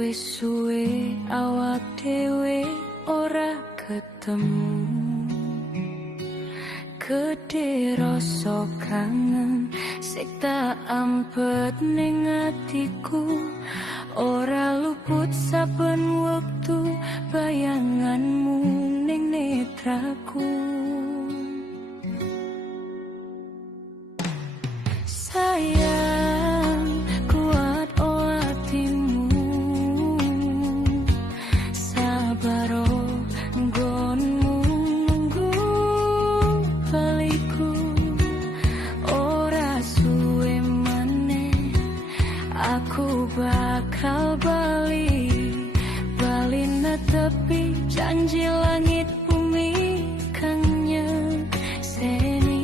Wis suwe awak dhewe ora ketemu, gede rasa kangen sik tak ampet ning atiku. Ora luput saben wektu bayanganmu ning netraku. Sayang, kuat hatimu, sabar nggonmu nunggu baliku. Ora suwe meneh aku bakal bali netepi janji langit bumi kang nyekseni.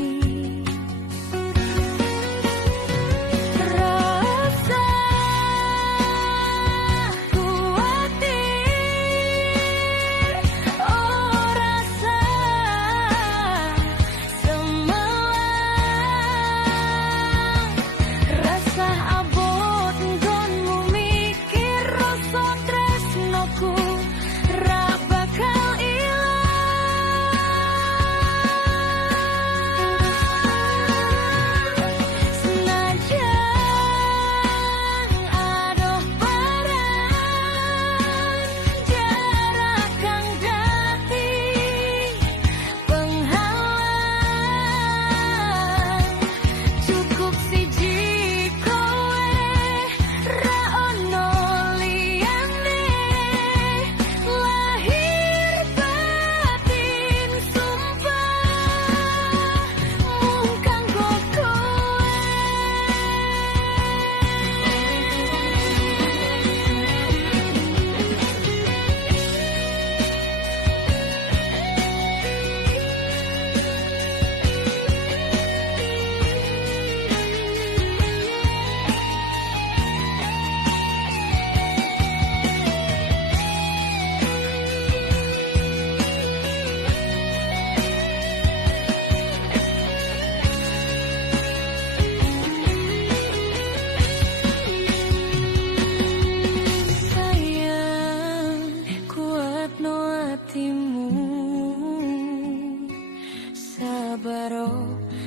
Sabaro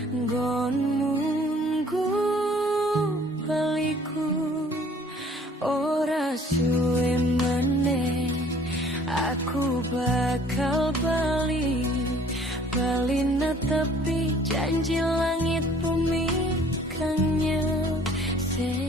nggonmu nunggu baliku. Ora suwe meneh aku bakal bali netepi janji langit bumi kang nyekseni.